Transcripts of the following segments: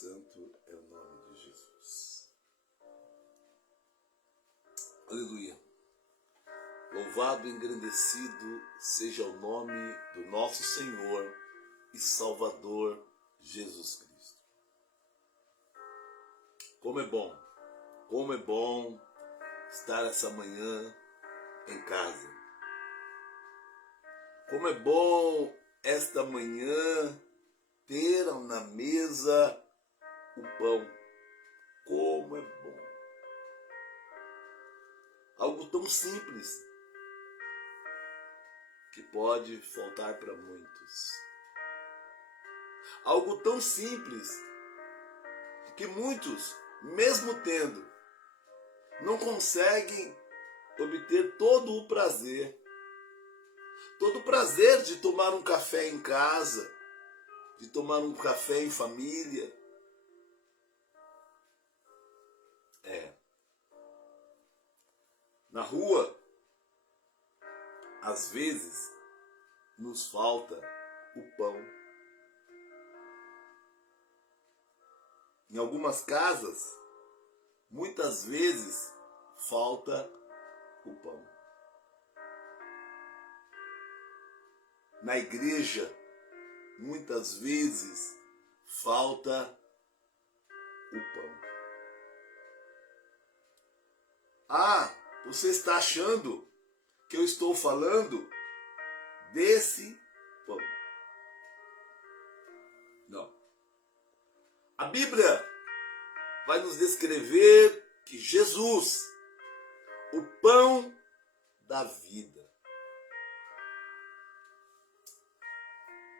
santo é o nome de Jesus. Aleluia. Louvado e engrandecido seja o nome do nosso Senhor e Salvador Jesus Cristo. Como é bom estar essa manhã em casa. Como é bom esta manhã ter na mesa o pão. Como é bom. Algo tão simples que pode faltar para muitos. Algo tão simples que muitos, mesmo tendo, não conseguem obter todo o prazer de tomar um café em casa, de tomar um café em família. Na rua, às vezes, nos falta o pão. Em algumas casas, muitas vezes, falta o pão. Na igreja, muitas vezes, falta o pão. Você está achando que eu estou falando desse pão? Não. A Bíblia vai nos descrever que Jesus, o pão da vida.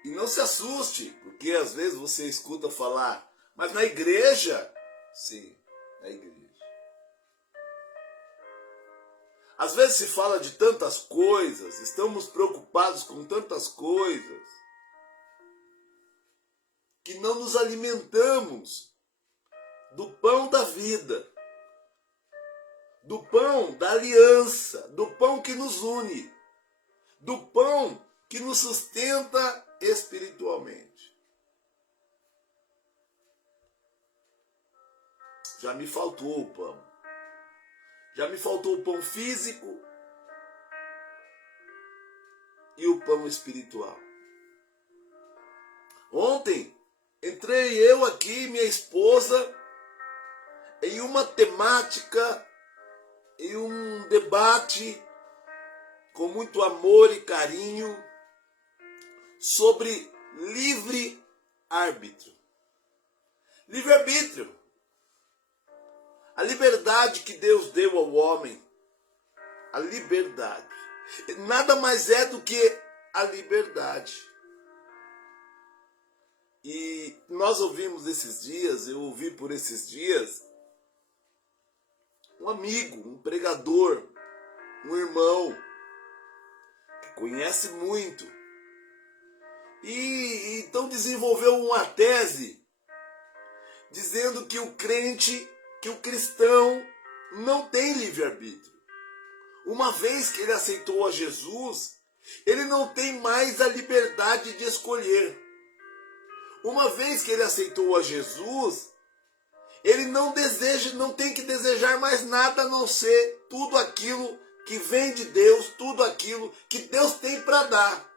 E não se assuste, porque às vezes você escuta falar, mas na igreja? Sim, na igreja. Às vezes se fala de tantas coisas, estamos preocupados com tantas coisas, que não nos alimentamos do pão da vida, do pão da aliança, do pão que nos une, do pão que nos sustenta espiritualmente. Já me faltou o pão. Já me faltou o pão físico e o pão espiritual. Ontem, entrei eu aqui, minha esposa, em uma temática, em um debate com muito amor e carinho sobre livre-arbítrio. Livre-arbítrio. A liberdade que Deus deu ao homem. A liberdade. Nada mais é do que a liberdade. E nós ouvimos esses dias, eu ouvi por esses dias, um amigo, um pregador, um irmão, que conhece muito. E então desenvolveu uma tese dizendo que o crente, que o cristão não tem livre-arbítrio. Uma vez que ele aceitou a Jesus, ele não tem mais a liberdade de escolher. Uma vez que ele aceitou a Jesus, ele não tem que desejar mais nada a não ser tudo aquilo que vem de Deus, tudo aquilo que Deus tem para dar.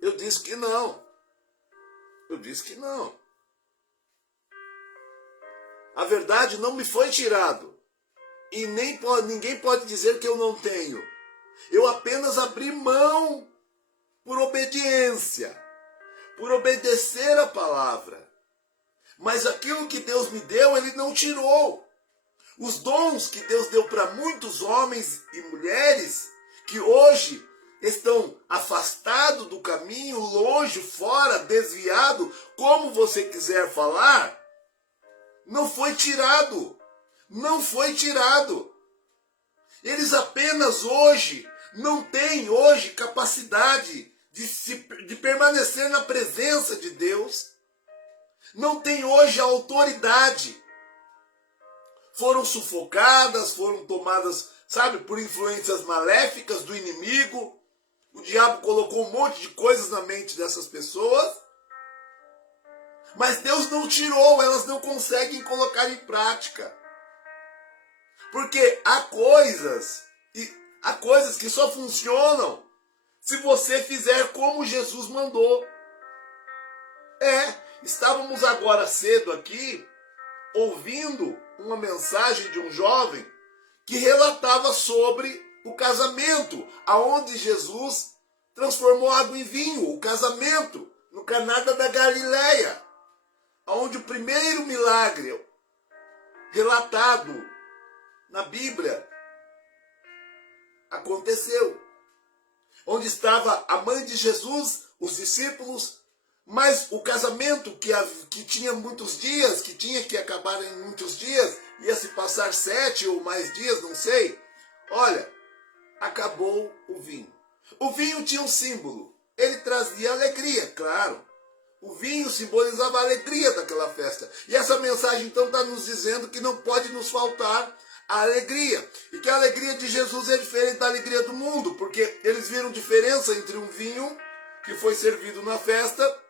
Eu disse que não. A verdade não me foi tirado. E ninguém pode dizer que eu não tenho. Eu apenas abri mão por obediência, por obedecer a palavra. Mas aquilo que Deus me deu, Ele não tirou. Os dons que Deus deu para muitos homens e mulheres que hoje estão afastados do caminho, longe, fora, desviado, como você quiser falar, não foi tirado. Não foi tirado. Eles apenas hoje não têm capacidade de permanecer na presença de Deus. Não têm hoje a autoridade. Foram sufocadas, foram tomadas, por influências maléficas do inimigo. O diabo colocou um monte de coisas na mente dessas pessoas. Mas Deus não tirou, elas não conseguem colocar em prática. Porque há coisas que só funcionam se você fizer como Jesus mandou. Estávamos agora cedo aqui ouvindo uma mensagem de um jovem que relatava sobre o casamento, aonde Jesus transformou água em vinho, o casamento no Caná da Galileia, aonde o primeiro milagre relatado na Bíblia aconteceu. Onde estava a mãe de Jesus, os discípulos, mas o casamento que tinha muitos dias, que tinha que acabar em muitos dias, ia se passar 7 ou mais dias, não sei. Olha, acabou o vinho. O vinho tinha um símbolo. Ele trazia alegria, claro. O vinho simbolizava a alegria daquela festa. E essa mensagem então está nos dizendo que não pode nos faltar a alegria. E que a alegria de Jesus é diferente da alegria do mundo, porque eles viram diferença entre um vinho que foi servido na festa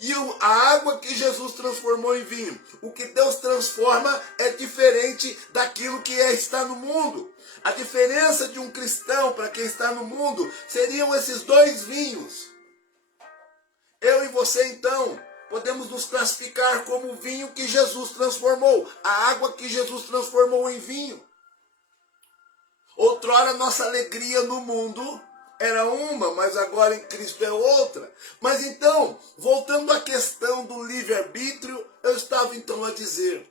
e a água que Jesus transformou em vinho. O que Deus transforma é diferente daquilo que está no mundo. A diferença de um cristão para quem está no mundo seriam esses dois vinhos. Eu e você, então, podemos nos classificar como o vinho que Jesus transformou, a água que Jesus transformou em vinho. Outrora, nossa alegria no mundo era uma, mas agora em Cristo é outra. Mas então, voltando à questão do livre-arbítrio, eu estava então a dizer: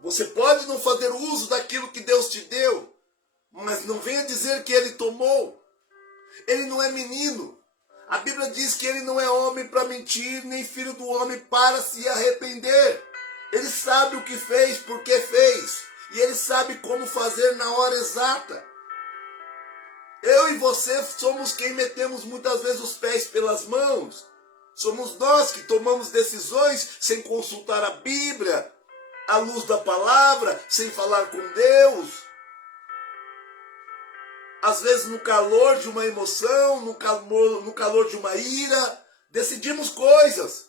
você pode não fazer uso daquilo que Deus te deu, mas não venha dizer que ele tomou. Ele não é menino. A Bíblia diz que ele não é homem para mentir, nem filho do homem para se arrepender. Ele sabe o que fez, por que fez. E ele sabe como fazer na hora exata. Eu e você somos quem metemos muitas vezes os pés pelas mãos. Somos nós que tomamos decisões sem consultar a Bíblia, à luz da palavra, sem falar com Deus. Às vezes no calor de uma emoção, no calor de uma ira, decidimos coisas.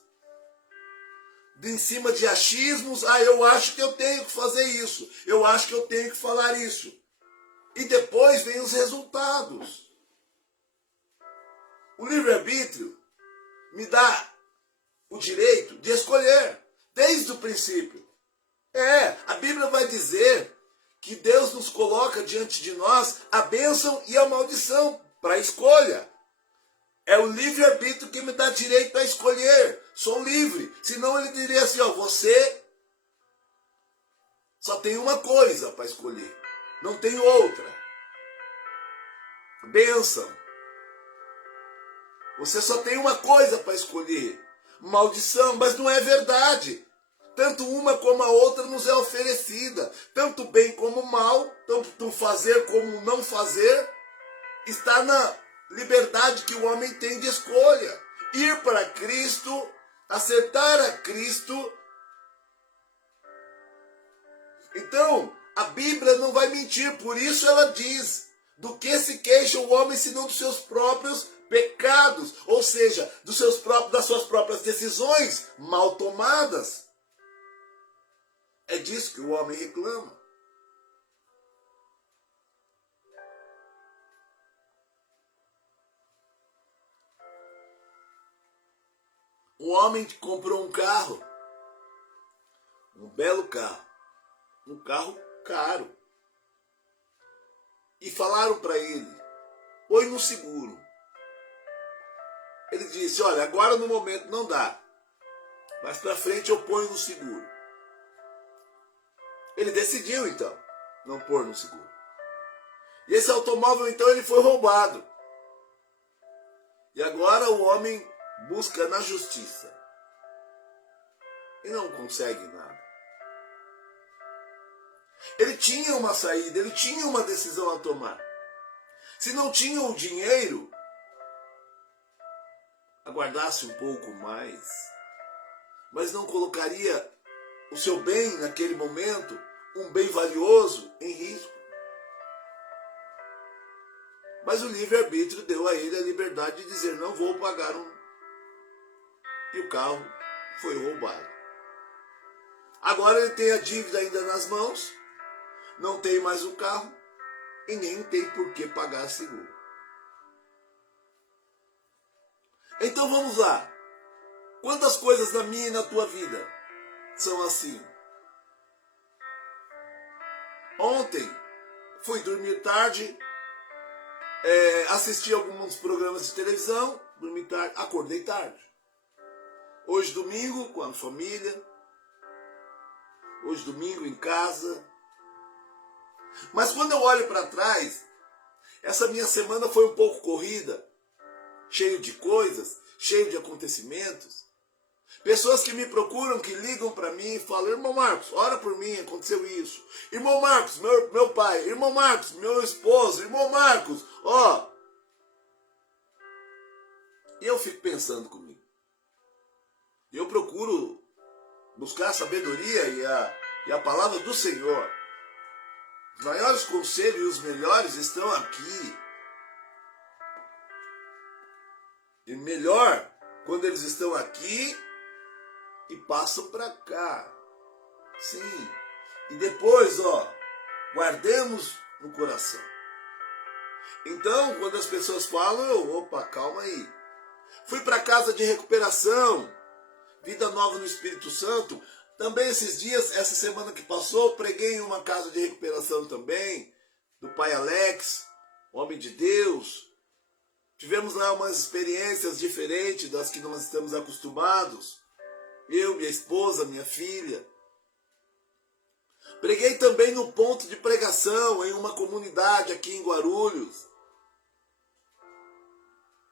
Em cima de achismos, eu acho que eu tenho que fazer isso, eu acho que eu tenho que falar isso. E depois vem os resultados. O livre-arbítrio me dá o direito de escolher, desde o princípio. A Bíblia vai dizer que Deus nos coloca diante de nós a bênção e a maldição para a escolha. É o livre-arbítrio que me dá direito a escolher. Sou livre. Senão ele diria assim, você só tem uma coisa para escolher. Não tem outra. Bênção. Você só tem uma coisa para escolher. Maldição, mas não é verdade. Tanto uma como a outra nos é oferecida. Tanto bem como mal, tanto fazer como não fazer, está na liberdade que o homem tem de escolha. Ir para Cristo, acertar a Cristo. Então, a Bíblia não vai mentir, por isso ela diz: do que se queixa o homem senão dos seus próprios pecados, ou seja, das suas próprias decisões mal tomadas. É disso que o homem reclama. Um homem comprou um carro, um belo carro, um carro caro. E falaram para ele: põe no seguro. Ele disse: olha, agora no momento não dá, mas para frente eu ponho no seguro. Ele decidiu então não pôr no seguro. E esse automóvel então ele foi roubado. E agora o homem busca na justiça e não consegue nada. Ele tinha uma saída, ele tinha uma decisão a tomar. Se não tinha o dinheiro, aguardasse um pouco mais, mas não colocaria o seu bem naquele momento, um bem valioso, em risco. Mas o livre-arbítrio deu a ele a liberdade de dizer: não vou pagar e o carro foi roubado. Agora ele tem a dívida ainda nas mãos, não tem mais o carro e nem tem por que pagar seguro. Então vamos lá. Quantas coisas na minha e na tua vida são assim? Ontem fui dormir tarde, assisti alguns programas de televisão, dormi tarde, acordei tarde. Hoje domingo com a família, hoje domingo em casa. Mas quando eu olho para trás, essa minha semana foi um pouco corrida, cheio de coisas, cheio de acontecimentos. Pessoas que me procuram, que ligam para mim e falam: irmão Marcos, ora por mim, aconteceu isso. Irmão Marcos, meu pai. Irmão Marcos, meu esposo. Irmão Marcos, ó. E eu fico pensando comigo. Eu procuro buscar a sabedoria e a palavra do Senhor. Os maiores conselhos e os melhores estão aqui. E melhor, quando eles estão aqui e passam para cá. Sim. E depois, guardemos no coração. Então, quando as pessoas falam, opa, calma aí. Fui para casa de recuperação, vida nova no Espírito Santo. Também esses dias, essa semana que passou, preguei em uma casa de recuperação também, do pai Alex, homem de Deus. Tivemos lá umas experiências diferentes das que nós estamos acostumados. Eu, minha esposa, minha filha. Preguei também no ponto de pregação, em uma comunidade aqui em Guarulhos.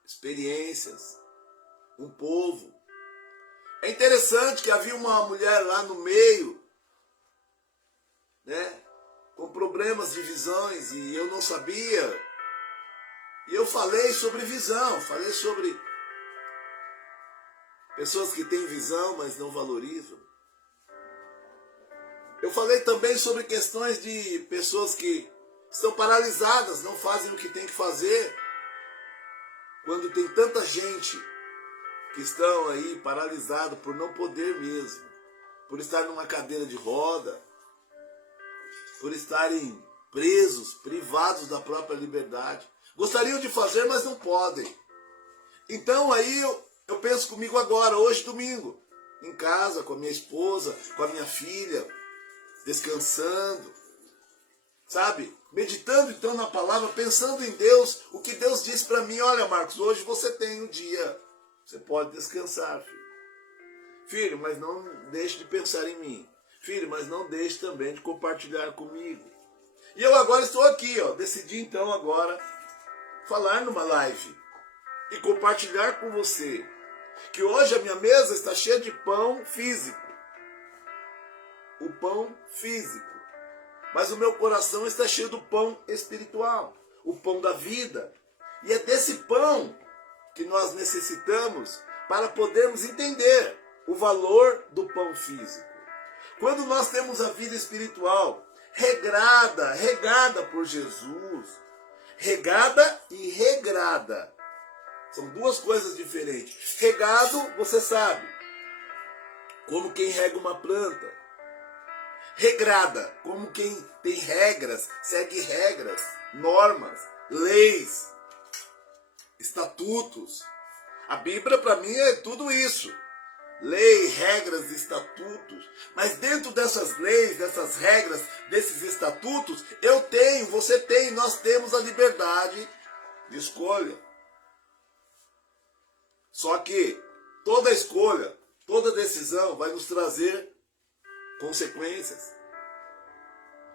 Experiências. Um povo. É interessante que havia uma mulher lá no meio, né, com problemas de visões, e eu não sabia. E eu falei sobre visão, falei sobre pessoas que têm visão, mas não valorizam. Eu falei também sobre questões de pessoas que estão paralisadas, não fazem o que tem que fazer, quando tem tanta gente que estão aí paralisados por não poder mesmo, por estar numa cadeira de roda, por estarem presos, privados da própria liberdade. Gostariam de fazer, mas não podem. Então aí eu penso comigo agora, hoje domingo, em casa, com a minha esposa, com a minha filha, descansando, sabe? Meditando então na palavra, pensando em Deus, o que Deus disse para mim: olha, Marcos, hoje você tem um dia, você pode descansar, filho. Filho, mas não deixe de pensar em mim. Filho, mas não deixe também de compartilhar comigo. E eu agora estou aqui, decidi então agora falar numa live e compartilhar com você que hoje a minha mesa está cheia de pão físico. O pão físico. Mas o meu coração está cheio do pão espiritual, o pão da vida. E é desse pão que nós necessitamos para podermos entender o valor do pão físico. Quando nós temos a vida espiritual regada por Jesus, regada e regrada, são duas coisas diferentes. Regado, você sabe, como quem rega uma planta. Regrada, como quem tem regras, segue regras, normas, leis, estatutos. A Bíblia para mim é tudo isso. Lei, regras, estatutos. Mas dentro dessas leis, dessas regras, desses estatutos, eu tenho, você tem, nós temos a liberdade de escolha. Só que toda escolha, toda decisão vai nos trazer consequências.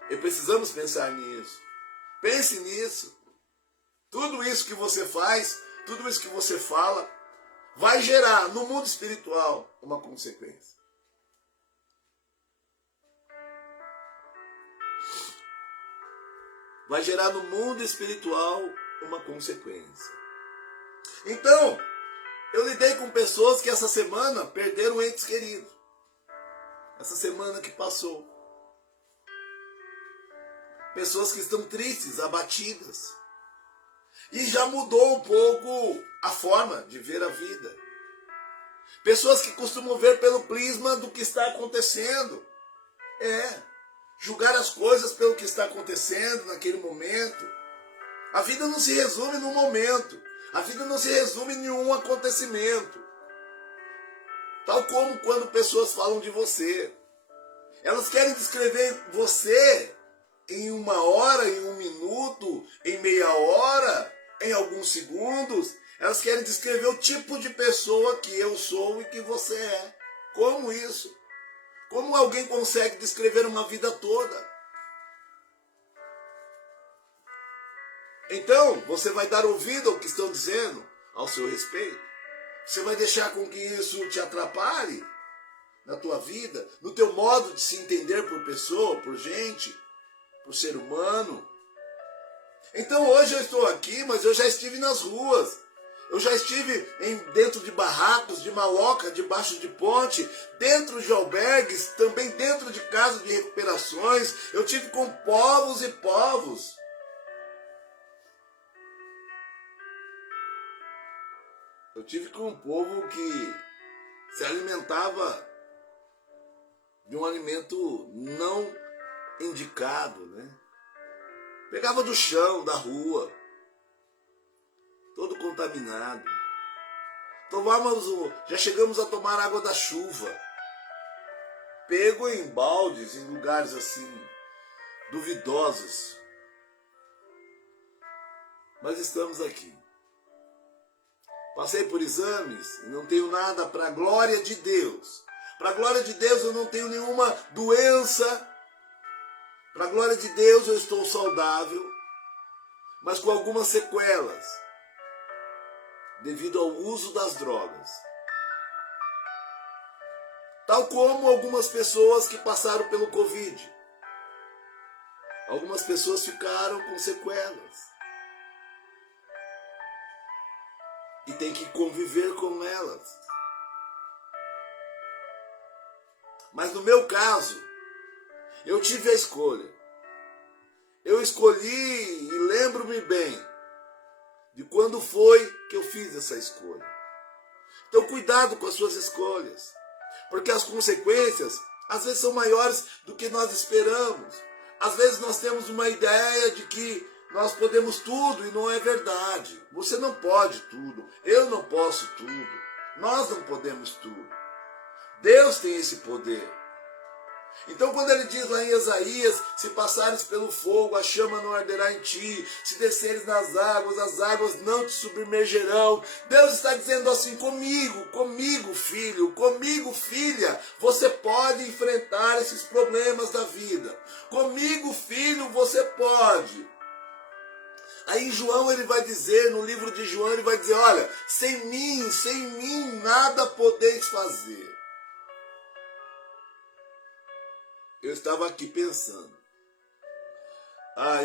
E precisamos pensar nisso. Pense nisso. Tudo isso que você faz, tudo isso que você fala, vai gerar no mundo espiritual uma consequência. Vai gerar no mundo espiritual uma consequência. Então, eu lidei com pessoas que essa semana perderam entes queridos. Essa semana que passou. Pessoas que estão tristes, abatidas. E já mudou um pouco a forma de ver a vida. Pessoas que costumam ver pelo prisma do que está acontecendo. Julgar as coisas pelo que está acontecendo naquele momento. A vida não se resume num momento. A vida não se resume em um acontecimento. Tal como quando pessoas falam de você. Elas querem descrever você em 1 hora, em 1 minuto, em meia hora, em alguns segundos. Elas querem descrever o tipo de pessoa que eu sou e que você é. Como isso? Como alguém consegue descrever uma vida toda? Então, você vai dar ouvido ao que estão dizendo ao seu respeito? Você vai deixar com que isso te atrapalhe na tua vida, no teu modo de se entender por pessoa, por gente, por ser humano? Então hoje eu estou aqui, mas eu já estive nas ruas. Eu já estive dentro de barracos, de maloca, debaixo de ponte, dentro de albergues, também dentro de casas de recuperações. Eu tive com povos e povos. Eu tive com um povo que se alimentava de um alimento não indicado, né? Pegava do chão, da rua, todo contaminado. Já chegamos a tomar água da chuva, pego em baldes, em lugares assim, duvidosos. Mas estamos aqui. Passei por exames e não tenho nada para a glória de Deus. Para a glória de Deus eu não tenho nenhuma doença. Para a glória de Deus eu estou saudável, mas com algumas sequelas, devido ao uso das drogas. Tal como algumas pessoas que passaram pelo Covid. Algumas pessoas ficaram com sequelas. E tem que conviver com elas. Mas no meu caso, eu tive a escolha. Eu escolhi e lembro-me bem de quando foi que eu fiz essa escolha. Então cuidado com as suas escolhas, porque as consequências às vezes são maiores do que nós esperamos. Às vezes nós temos uma ideia de que nós podemos tudo e não é verdade. Você não pode tudo, eu não posso tudo, nós não podemos tudo. Deus tem esse poder. Então quando ele diz lá em Isaías, se passares pelo fogo, a chama não arderá em ti, se desceres nas águas, as águas não te submergerão. Deus está dizendo assim, comigo filho, comigo filha, você pode enfrentar esses problemas da vida. Comigo filho, você pode. Aí em João ele vai dizer, no livro de João ele vai dizer, olha, sem mim nada podeis fazer. Eu estava aqui pensando.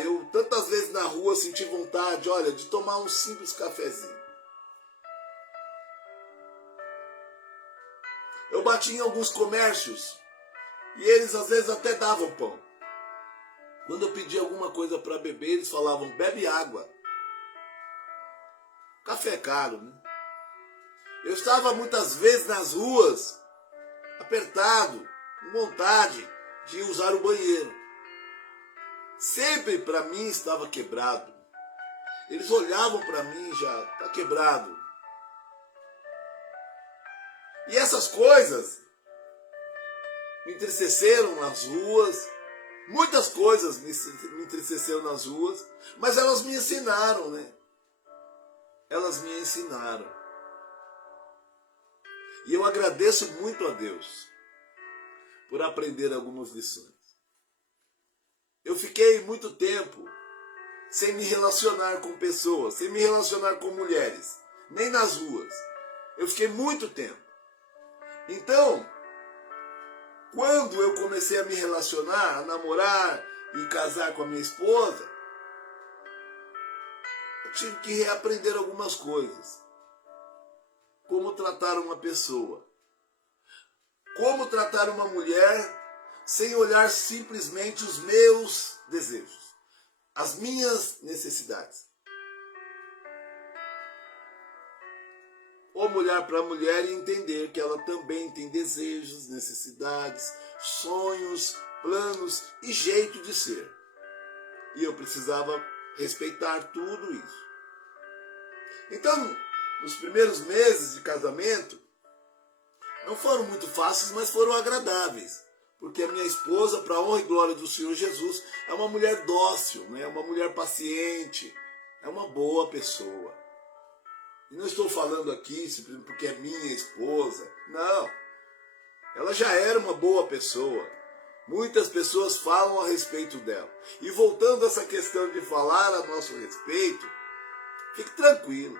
Eu tantas vezes na rua senti vontade, olha, de tomar um simples cafezinho. Eu bati em alguns comércios e eles às vezes até davam pão. Quando eu pedia alguma coisa para beber, eles falavam, bebe água. Café é caro, né? Eu estava muitas vezes nas ruas, apertado, com vontade de usar o banheiro. Sempre para mim estava quebrado. Eles olhavam para mim já, está quebrado. E essas coisas me entristeceram nas ruas. Muitas coisas me entristeceram nas ruas, mas elas me ensinaram, né? Elas me ensinaram. E eu agradeço muito a Deus por aprender algumas lições. Eu fiquei muito tempo sem me relacionar com pessoas, sem me relacionar com mulheres, nem nas ruas. Eu fiquei muito tempo. Então, quando eu comecei a me relacionar, a namorar e casar com a minha esposa, eu tive que reaprender algumas coisas. Como tratar uma pessoa. Como tratar uma mulher sem olhar simplesmente os meus desejos, as minhas necessidades. olhar para a mulher e entender que ela também tem desejos, necessidades, sonhos, planos e jeito de ser. E eu precisava respeitar tudo isso. Então, nos primeiros meses de casamento, não foram muito fáceis, mas foram agradáveis. Porque a minha esposa, para a honra e glória do Senhor Jesus, é uma mulher dócil, né? É uma mulher paciente, é uma boa pessoa. E não estou falando aqui simplesmente porque é minha esposa. Não. Ela já era uma boa pessoa. Muitas pessoas falam a respeito dela. E voltando a essa questão de falar a nosso respeito, fique tranquilo.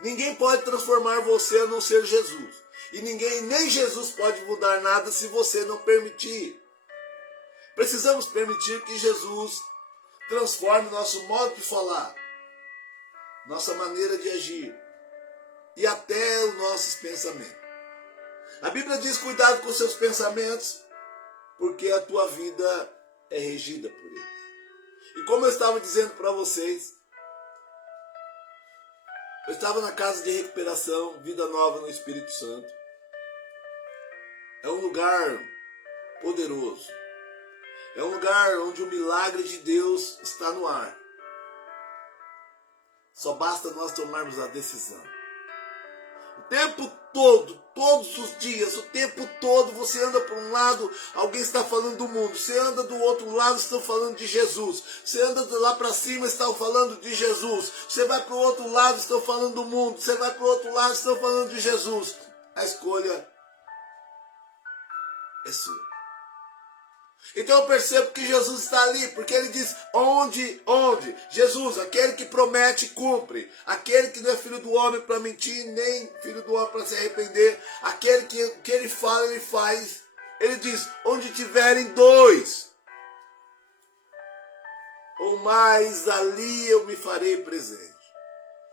Ninguém pode transformar você a não ser Jesus. E nem Jesus pode mudar nada se você não permitir. Precisamos permitir que Jesus transforme nosso modo de falar, nossa maneira de agir e até os nossos pensamentos. A Bíblia diz: cuidado com os seus pensamentos, porque a tua vida é regida por eles. E como eu estava dizendo para vocês, eu estava na casa de recuperação, Vida Nova no Espírito Santo. É um lugar poderoso. É um lugar onde o milagre de Deus está no ar. Só basta nós tomarmos a decisão. O tempo todo, todos os dias, o tempo todo, você anda por um lado, alguém está falando do mundo. Você anda do outro lado, estão falando de Jesus. Você anda de lá para cima, estão falando de Jesus. Você vai para o outro lado, estão falando do mundo. Você vai para o outro lado, estão falando de Jesus. A escolha é sua. Então eu percebo que Jesus está ali, porque ele diz: onde? Jesus, aquele que promete, cumpre. Aquele que não é filho do homem para mentir, nem filho do homem para se arrepender. Aquele que ele fala, ele faz. Ele diz: onde tiverem dois ou mais, ali eu me farei presente.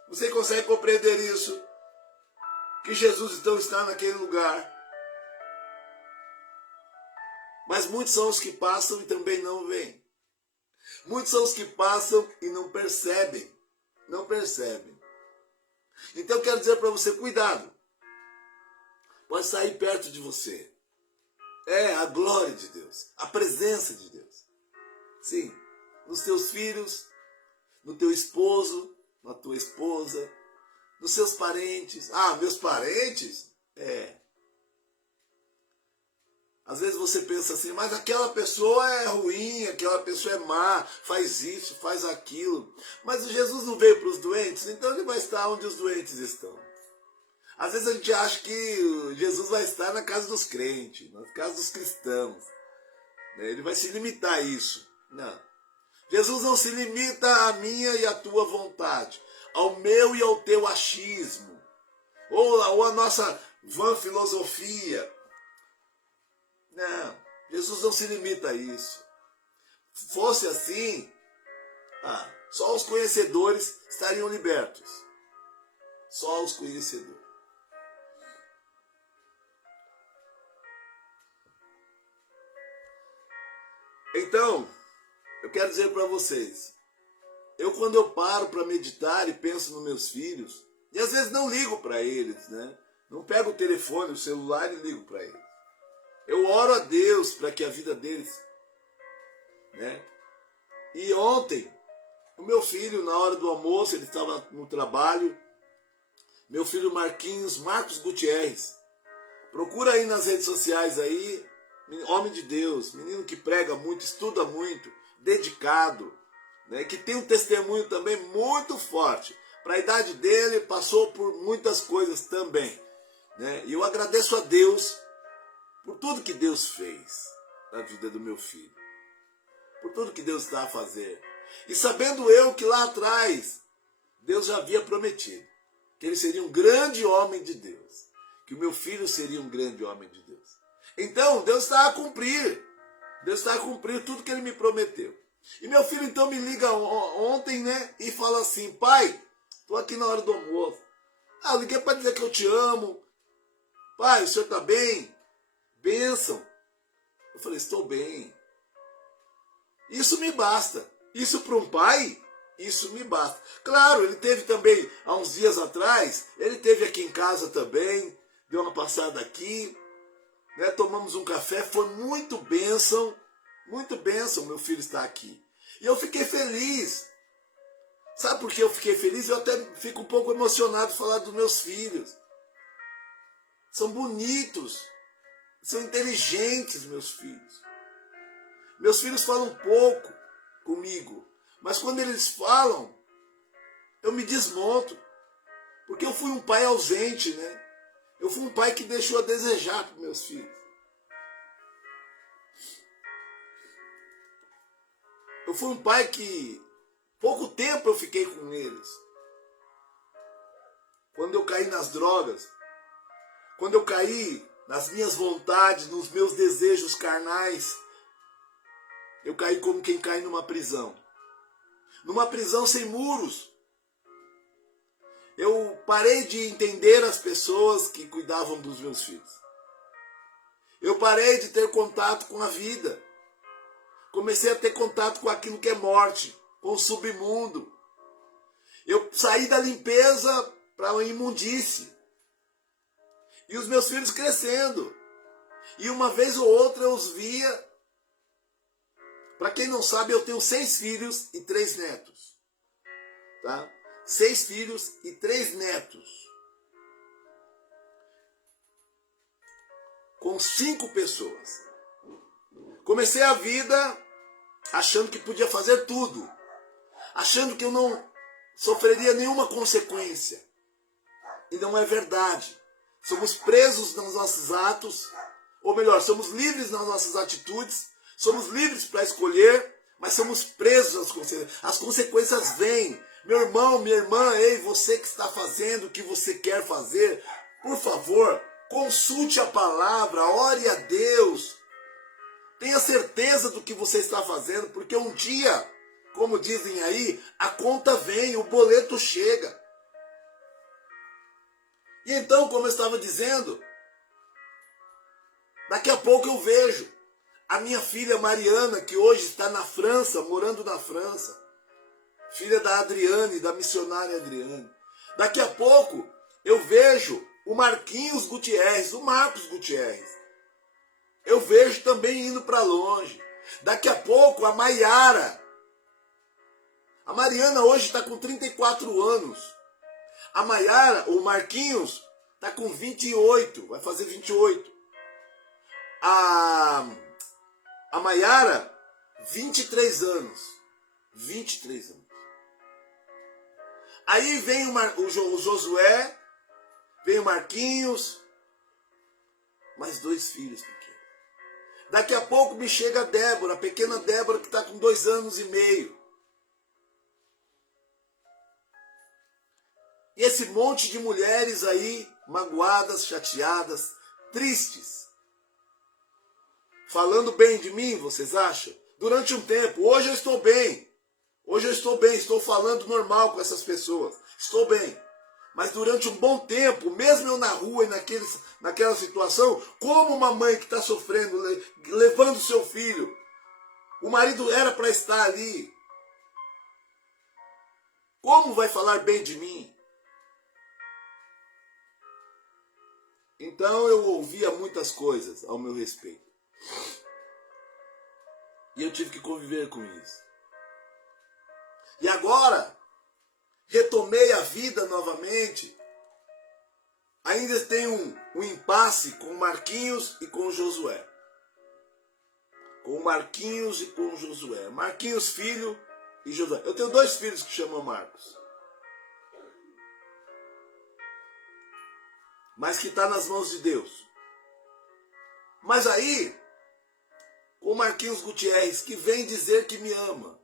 Você consegue compreender isso? Que Jesus então está naquele lugar. Mas muitos são os que passam e também não veem. Muitos são os que passam e não percebem. Não percebem. Então eu quero dizer para você: cuidado. Pode sair perto de você. É a glória de Deus. A presença de Deus. Sim. Nos teus filhos, no teu esposo, na tua esposa, nos seus parentes. Ah, meus parentes? É. Às vezes você pensa assim: mas aquela pessoa é ruim, aquela pessoa é má, faz isso, faz aquilo. Mas Jesus não veio para os doentes, então ele vai estar onde os doentes estão. Às vezes a gente acha que Jesus vai estar na casa dos crentes, na casa dos cristãos. Ele vai se limitar a isso. Não. Jesus não se limita à minha e à tua vontade, ao meu e ao teu achismo, ou à nossa vã filosofia. Não, Jesus não se limita a isso. Se fosse assim, só os conhecedores estariam libertos. Só os conhecedores. Então, eu quero dizer para vocês, quando eu paro para meditar e penso nos meus filhos, e às vezes não ligo para eles, né? Não pego o telefone, o celular e ligo para eles. Eu oro a Deus para que a vida deles, né? E ontem, o meu filho, na hora do almoço, ele estava no trabalho, meu filho Marcos Gutierrez, procura aí nas redes sociais aí, homem de Deus, menino que prega muito, estuda muito, dedicado, né? Que tem um testemunho também muito forte. Para a idade dele, passou por muitas coisas também, né? E eu agradeço a Deus por tudo que Deus fez na vida do meu filho. Por tudo que Deus está a fazer. E sabendo eu que lá atrás, Deus já havia prometido que ele seria um grande homem de Deus. Que o meu filho seria um grande homem de Deus. Então, Deus está a cumprir. Deus está a cumprir tudo que ele me prometeu. E meu filho então me liga ontem, né? E fala assim: pai, estou aqui na hora do almoço. Eu liguei para dizer que eu te amo. Pai, o senhor está bem? Bênção. Eu falei: estou bem. Isso me basta. Isso para um pai, Isso me basta. Claro, ele teve também, há uns dias atrás, ele teve aqui em casa também, deu uma passada aqui, né, tomamos um café, foi muito bênção, meu filho está aqui. E eu fiquei feliz. Sabe por que eu fiquei feliz? Eu até fico um pouco emocionado de falar dos meus filhos. São bonitos, são inteligentes, meus filhos. Meus filhos falam pouco comigo, mas quando eles falam, eu me desmonto, porque eu fui um pai ausente, né? Eu fui um pai que deixou a desejar para meus filhos. Eu fui um pai que pouco tempo eu fiquei com eles. Quando eu caí nas drogas, quando eu caí nas minhas vontades, nos meus desejos carnais, eu caí como quem cai numa prisão. Numa prisão sem muros. Eu parei de entender as pessoas que cuidavam dos meus filhos. Eu parei de ter contato com a vida. Comecei a ter contato com aquilo que é morte, com o submundo. Eu saí da limpeza para a imundície. E os meus filhos crescendo. E uma vez ou outra eu os via. Para quem não sabe, eu tenho 6 filhos e 3 netos. Tá? 6 filhos e 3 netos. Com 5 pessoas. Comecei a vida achando que podia fazer tudo. Achando que eu não sofreria nenhuma consequência. E não é verdade. Somos presos nos nossos atos. Ou melhor, somos livres nas nossas atitudes. Somos livres para escolher, mas somos presos às consequências. As consequências vêm. Meu irmão, minha irmã, ei, você que está fazendo o que você quer fazer, por favor, consulte a palavra, ore a Deus. Tenha certeza do que você está fazendo, porque um dia, como dizem aí, a conta vem, o boleto chega. E então, como eu estava dizendo, daqui a pouco eu vejo a minha filha Mariana, que hoje está na França, morando na França. Filha da Adriane, da missionária Adriane. Daqui a pouco eu vejo o Marquinhos Gutierrez, o Marcos Gutierrez. Eu vejo também indo para longe. Daqui a pouco a Maiara. A Mariana hoje está com 34 anos. A Maiara, o Marquinhos, está com 28, vai fazer 28. A Maiara, 23 anos. 23 anos. Aí vem o Josué, vem o Marquinhos, mais 2 filhos pequenos. Daqui a pouco me chega a Débora, a pequena Débora que está com 2 anos e meio. E esse monte de mulheres aí, magoadas, chateadas, tristes. Falando bem de mim, vocês acham? Durante um tempo. Hoje eu estou bem. Hoje eu estou bem. Estou falando normal com essas pessoas. Estou bem. Mas durante um bom tempo, mesmo eu na rua e naquela situação, como uma mãe que está sofrendo, levando seu filho, o marido era para estar ali. Como vai falar bem de mim? Então eu ouvia muitas coisas ao meu respeito. E eu tive que conviver com isso. E agora, retomei a vida novamente. Ainda tenho um impasse com o Marquinhos e com o Josué. Com o Marquinhos e com o Josué. Marquinhos filho e Josué. Eu tenho 2 filhos que chamam Marcos. Mas que está nas mãos de Deus. Mas aí, o Marquinhos Gutierrez, que vem dizer que me ama.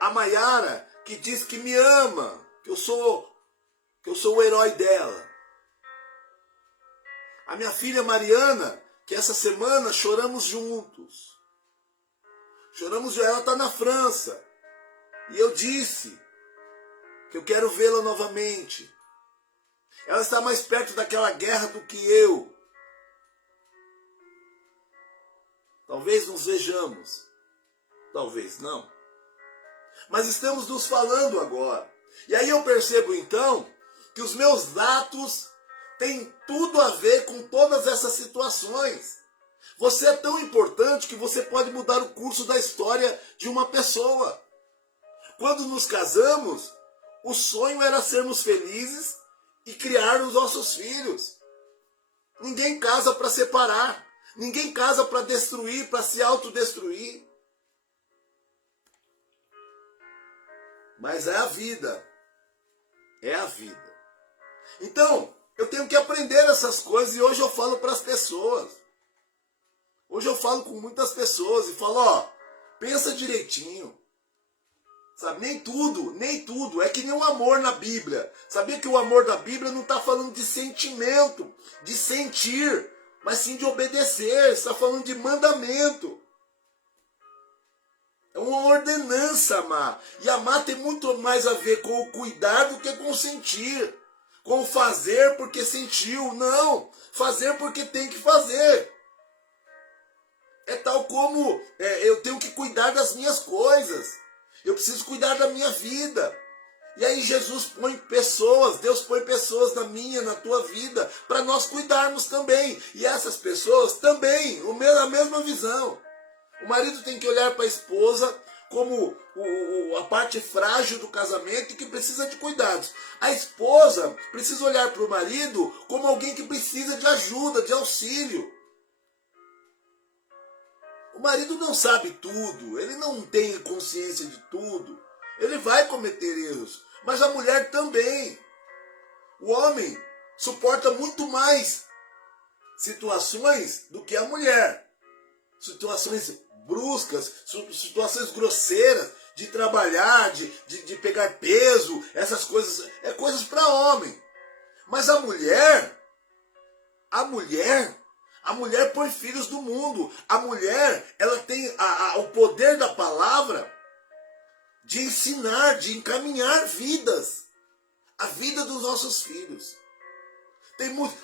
A Maiara, que diz que me ama, que eu sou o herói dela. A minha filha Mariana, que essa semana choramos juntos. Ela está na França. E eu disse que eu quero vê-la novamente. Ela está mais perto daquela guerra do que eu. Talvez nos vejamos. Talvez não. mas estamos nos falando agora. E aí eu percebo então que os meus atos têm tudo a ver com todas essas situações. Você é tão importante que você pode mudar o curso da história de uma pessoa. Quando nos casamos, o sonho era sermos felizes e criar os nossos filhos. Ninguém casa para separar. Ninguém casa para destruir, para se autodestruir. Mas é a vida. É a vida. Então, eu tenho que aprender essas coisas e hoje eu falo para as pessoas. Hoje eu falo com muitas pessoas e falo, ó, pensa direitinho. Sabe, nem tudo. É que nem o amor na Bíblia. Sabia que o amor da Bíblia não está falando de sentimento, de sentir, mas sim de obedecer. Está falando de mandamento. É uma ordenança amar. E amar tem muito mais a ver com o cuidar do que com o sentir. Com o fazer porque sentiu. Não, fazer porque tem que fazer. É tal como eu tenho que cuidar das minhas coisas. Eu preciso cuidar da minha vida. E aí Jesus põe pessoas, Deus põe pessoas na minha, na tua vida, para nós cuidarmos também. E essas pessoas também, a mesma visão. O marido tem que olhar para a esposa como a parte frágil do casamento e que precisa de cuidados. A esposa precisa olhar para o marido como alguém que precisa de ajuda, de auxílio. O marido não sabe tudo, ele não tem consciência de tudo. Ele vai cometer erros, mas a mulher também. O homem suporta muito mais situações do que a mulher. Situações bruscas, situações grosseiras, de trabalhar, de pegar peso, essas coisas, é coisas para homem. Mas a mulher põe filhos do mundo. A mulher, ela tem o poder da palavra de ensinar, de encaminhar vidas. A vida dos nossos filhos.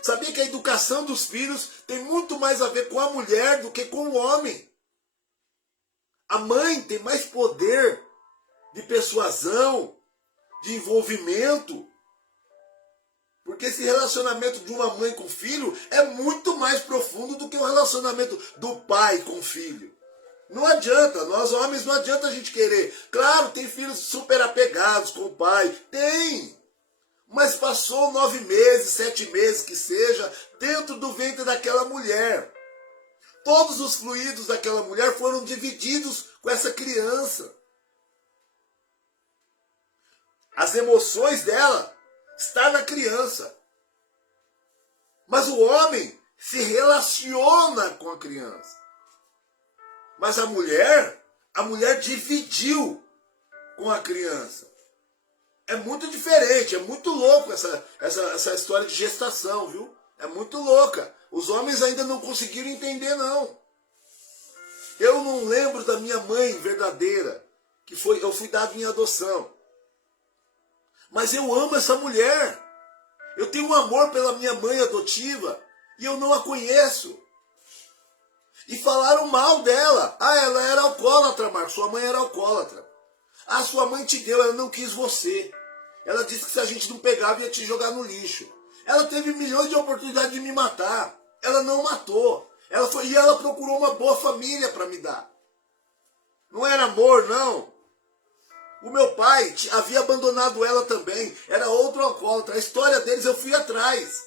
Sabia que a educação dos filhos tem muito mais a ver com a mulher do que com o homem. A mãe tem mais poder de persuasão, de envolvimento. Porque esse relacionamento de uma mãe com o filho é muito mais profundo do que o relacionamento do pai com o filho. Não adianta, nós homens não adianta a gente querer. Claro, tem filhos super apegados com o pai, tem. Mas passou 9 meses, 7 meses que seja, dentro do ventre daquela mulher. Todos os fluidos daquela mulher foram divididos com essa criança. As emoções dela estão na criança. Mas o homem se relaciona com a criança. Mas a mulher dividiu com a criança. É muito diferente, é muito louco essa história de gestação, viu? É muito louca. Os homens ainda não conseguiram entender, não. Eu não lembro da minha mãe verdadeira, eu fui dado em adoção. Mas eu amo essa mulher. Eu tenho um amor pela minha mãe adotiva e eu não a conheço. E falaram mal dela. Ah, ela era alcoólatra, Marcos. Sua mãe era alcoólatra. Ah, sua mãe te deu, ela não quis você. Ela disse que se a gente não pegava, ia te jogar no lixo. Ela teve milhões de oportunidades de me matar. Ela não matou. Ela procurou uma boa família para me dar. Não era amor, não. O meu pai havia abandonado ela também. Era outro alcoólatra. A história deles eu fui atrás.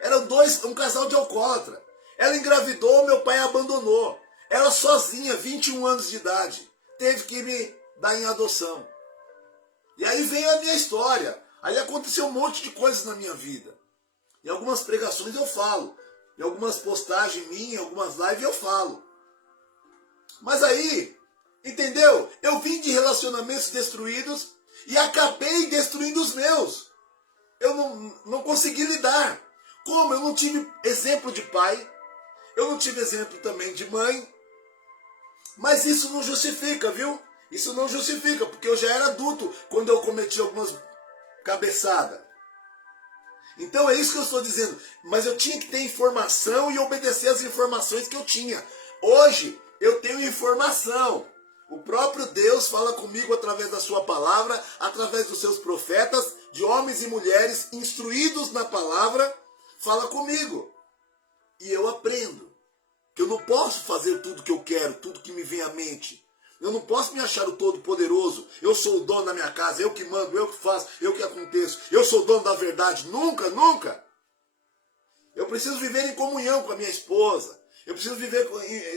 Eram um casal de alcoólatra. Ela engravidou, meu pai a abandonou. Ela sozinha, 21 anos de idade, teve que me dar em adoção. E aí vem a minha história. Aí aconteceu um monte de coisas na minha vida. Em algumas pregações eu falo. Em algumas postagens minhas, em algumas lives eu falo. Mas aí, entendeu? Eu vim de relacionamentos destruídos e acabei destruindo os meus. Eu não consegui lidar. Como? Eu não tive exemplo de pai. Eu não tive exemplo também de mãe. Mas isso não justifica, viu? Isso não justifica, porque eu já era adulto quando eu cometi algumas cabeçadas. Então é isso que eu estou dizendo. Mas eu tinha que ter informação e obedecer às informações que eu tinha. Hoje eu tenho informação. O próprio Deus fala comigo através da sua palavra, através dos seus profetas, de homens e mulheres instruídos na palavra, fala comigo. E eu aprendo que eu não posso fazer tudo que eu quero, tudo que me vem à mente. Eu não posso me achar o todo-poderoso. Eu sou o dono da minha casa, eu que mando, eu que faço, eu que aconteço. Eu sou o dono da verdade. Nunca, nunca. Eu preciso viver em comunhão com a minha esposa. Eu preciso viver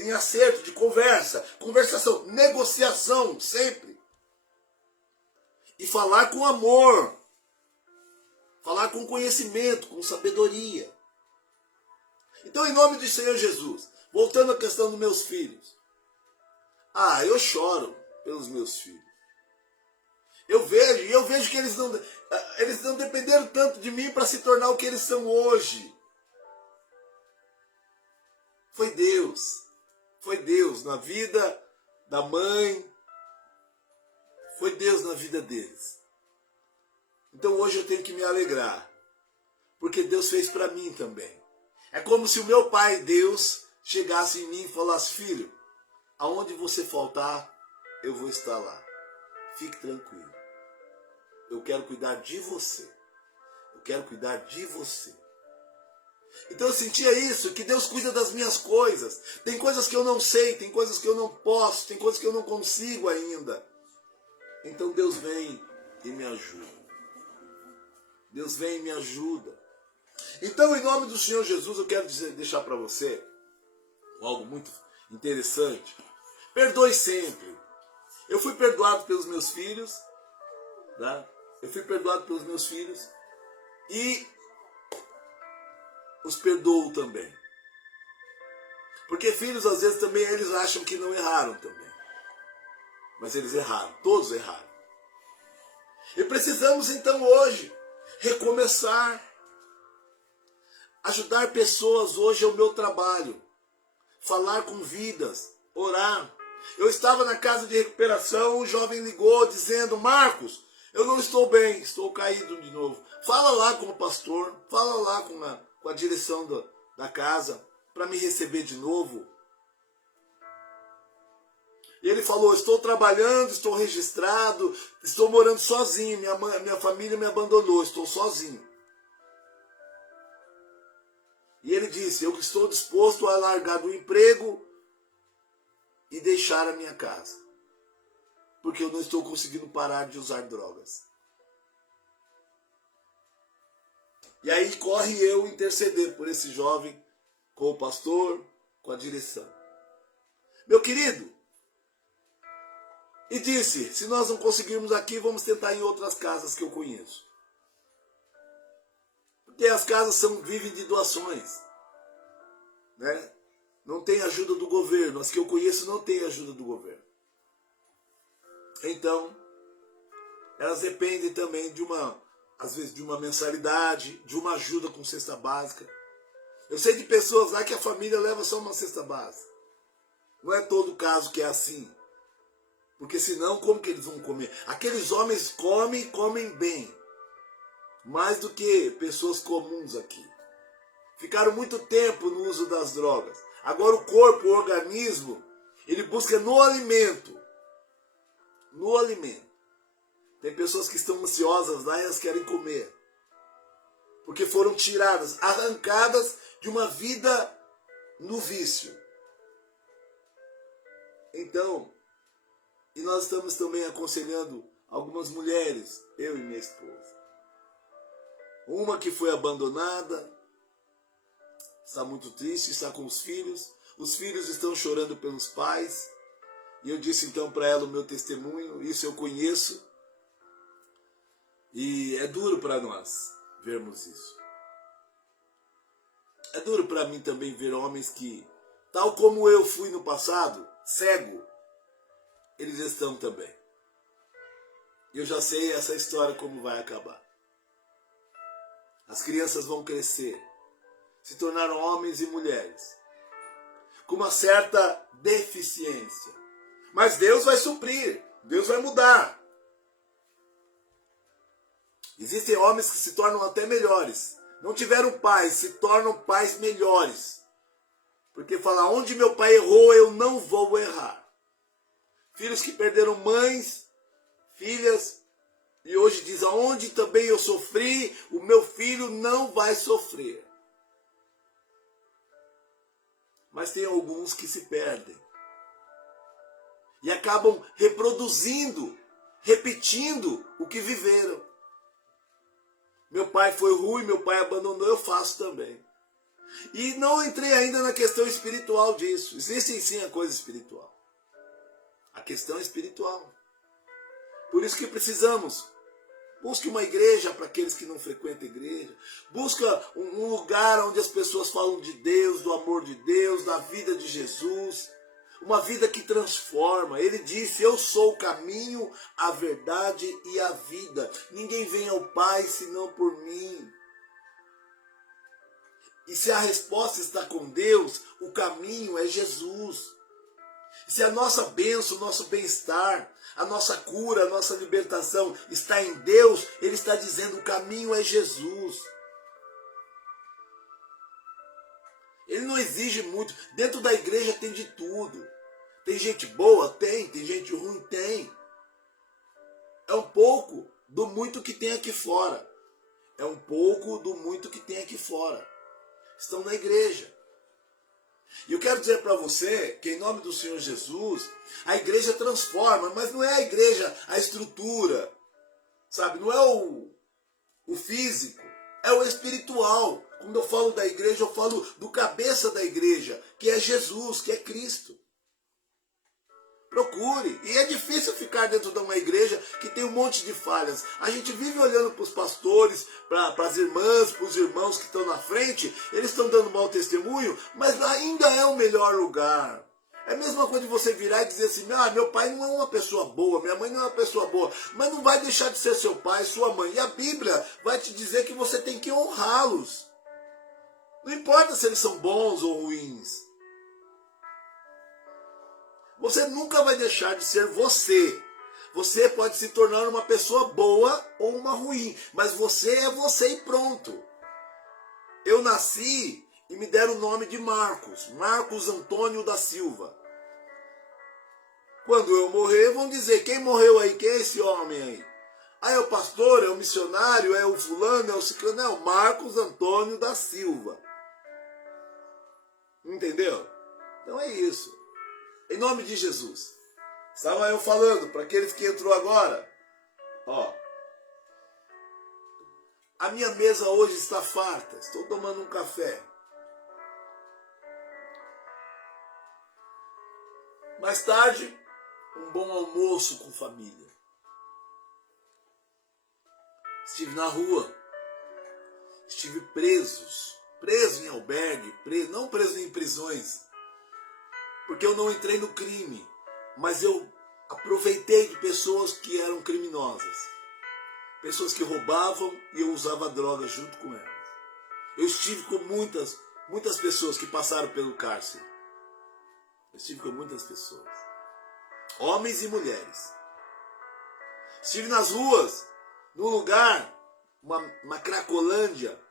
em acerto, de conversa, conversação, negociação, sempre. E falar com amor. Falar com conhecimento, com sabedoria. Então, em nome do Senhor Jesus, voltando à questão dos meus filhos. Eu choro pelos meus filhos. Eu vejo que eles não dependeram tanto de mim para se tornar o que eles são hoje. Foi Deus na vida da mãe, foi Deus na vida deles. Então hoje eu tenho que me alegrar, porque Deus fez para mim também. É como se o meu pai, Deus, chegasse em mim e falasse: filho, aonde você faltar, eu vou estar lá. Fique tranquilo. Eu quero cuidar de você. Eu quero cuidar de você. Então eu sentia isso, que Deus cuida das minhas coisas. Tem coisas que eu não sei, tem coisas que eu não posso, tem coisas que eu não consigo ainda. Então Deus vem e me ajuda. Deus vem e me ajuda. Então, em nome do Senhor Jesus, eu quero deixar para você algo muito interessante. Perdoe sempre. Eu fui perdoado pelos meus filhos, tá? Eu fui perdoado pelos meus filhos e os perdoo também. Porque filhos, às vezes, também eles acham que não erraram também. Mas eles erraram, todos erraram. E precisamos, então, hoje, recomeçar. Ajudar pessoas hoje é o meu trabalho. Falar com vidas, orar. Eu estava na casa de recuperação, um jovem ligou dizendo: Marcos, eu não estou bem, estou caído de novo. Fala lá com o pastor, fala lá com a direção da casa, para me receber de novo. E ele falou: estou trabalhando, estou registrado, estou morando sozinho, minha família me abandonou, estou sozinho. E ele disse: eu estou disposto a largar do emprego e deixar a minha casa, porque eu não estou conseguindo parar de usar drogas. E aí corre eu interceder por esse jovem, com o pastor, com a direção. Meu querido, e disse: se nós não conseguirmos aqui, vamos tentar em outras casas que eu conheço. Porque as casas vivem de doações, né? Não tem ajuda do governo. As que eu conheço não tem ajuda do governo. Então, elas dependem também às vezes de uma mensalidade, de uma ajuda com cesta básica. Eu sei de pessoas lá que a família leva só uma cesta básica. Não é todo caso que é assim. Porque senão, como que eles vão comer? Aqueles homens comem bem. Mais do que pessoas comuns aqui. Ficaram muito tempo no uso das drogas. Agora o corpo, o organismo, ele busca no alimento. No alimento. Tem pessoas que estão ansiosas lá e elas querem comer. Porque foram tiradas, arrancadas de uma vida no vício. Então, e nós estamos também aconselhando algumas mulheres, eu e minha esposa. Uma que foi abandonada, está muito triste, está com os filhos estão chorando pelos pais. E eu disse então para ela o meu testemunho, isso eu conheço. E é duro para nós vermos isso. É duro para mim também ver homens que, tal como eu fui no passado, cego, eles estão também. Eu já sei essa história como vai acabar. As crianças vão crescer, se tornaram homens e mulheres, com uma certa deficiência. Mas Deus vai suprir, Deus vai mudar. Existem homens que se tornam até melhores. Não tiveram pais, se tornam pais melhores. Porque fala: onde meu pai errou, eu não vou errar. Filhos que perderam mães, filhas, e hoje diz, aonde também eu sofri, o meu filho não vai sofrer. Mas tem alguns que se perdem. E acabam reproduzindo, repetindo o que viveram. Meu pai foi ruim, meu pai abandonou, eu faço também. E não entrei ainda na questão espiritual disso. Existe sim a coisa espiritual. A questão espiritual. Por isso que precisamos. Busque uma igreja para aqueles que não frequentam a igreja. Busca um lugar onde as pessoas falam de Deus, do amor de Deus, da vida de Jesus. Uma vida que transforma. Ele disse, eu sou o caminho, a verdade e a vida. Ninguém vem ao Pai senão por mim. E se a resposta está com Deus, o caminho é Jesus. Se a nossa bênção, o nosso bem-estar, a nossa cura, a nossa libertação está em Deus, Ele está dizendo o caminho é Jesus. Ele não exige muito. Dentro da igreja tem de tudo. Tem gente boa? Tem. Tem gente ruim? Tem. É um pouco do muito que tem aqui fora. É um pouco do muito que tem aqui fora. Estão na igreja. E eu quero dizer para você que em nome do Senhor Jesus, a igreja transforma, mas não é a igreja, a estrutura, sabe? Não é o físico, é o espiritual. Quando eu falo da igreja, eu falo do cabeça da igreja, que é Jesus, que é Cristo. Procure. E é difícil ficar dentro de uma igreja que tem um monte de falhas. A gente vive olhando para os pastores, para as irmãs, para os irmãos que estão na frente. Eles estão dando mau testemunho, mas ainda é o melhor lugar. É a mesma coisa de você virar e dizer assim, meu pai não é uma pessoa boa, minha mãe não é uma pessoa boa, mas não vai deixar de ser seu pai, sua mãe. E a Bíblia vai te dizer que você tem que honrá-los. Não importa se eles são bons ou ruins. Você nunca vai deixar de ser você. Você pode se tornar uma pessoa boa ou uma ruim, mas você é você e pronto. Eu nasci e me deram o nome de Marcos, Marcos Antônio da Silva. Quando eu morrer, vão dizer, quem morreu aí? Quem é esse homem aí? Ah, é o pastor, é o missionário, é o fulano, é o ciclano, é o Marcos Antônio da Silva. Entendeu? Então é isso. Em nome de Jesus. Estava eu falando para aqueles que entrou agora. Ó. A minha mesa hoje está farta. Estou tomando um café. Mais tarde, um bom almoço com família. Estive na rua. Estive preso em albergue, não preso em prisões. Porque eu não entrei no crime, mas eu aproveitei de pessoas que eram criminosas. Pessoas que roubavam e eu usava droga junto com elas. Eu estive com muitas pessoas que passaram pelo cárcere. Eu estive com muitas pessoas. Homens e mulheres. Estive nas ruas, num lugar, uma cracolândia,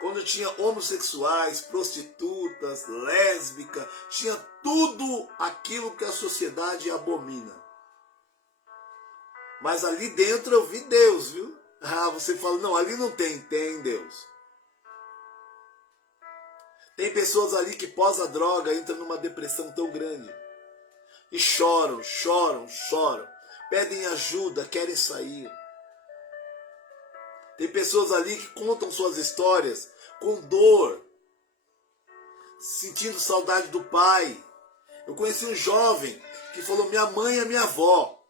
quando tinha homossexuais, prostitutas, lésbicas, tinha tudo aquilo que a sociedade abomina. Mas ali dentro eu vi Deus, viu? Ah, você fala, não, ali não tem Deus. Tem pessoas ali que pós a droga entram numa depressão tão grande. E choram. Pedem ajuda, querem sair. Tem pessoas ali que contam suas histórias com dor, sentindo saudade do pai. Eu conheci um jovem que falou, minha mãe é minha avó.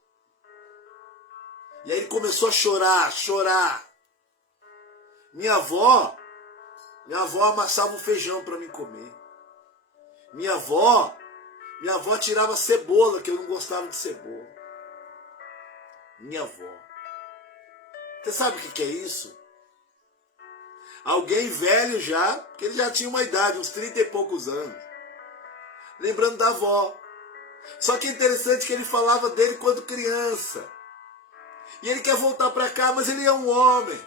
E aí ele começou a chorar. Minha avó amassava o feijão para mim comer. Minha avó tirava cebola, que eu não gostava de cebola. Minha avó. Você sabe o que é isso? Alguém velho já, porque ele já tinha uma idade, uns 30 e poucos anos. Lembrando da avó. Só que é interessante que ele falava dele quando criança. E ele quer voltar para cá, mas ele é um homem.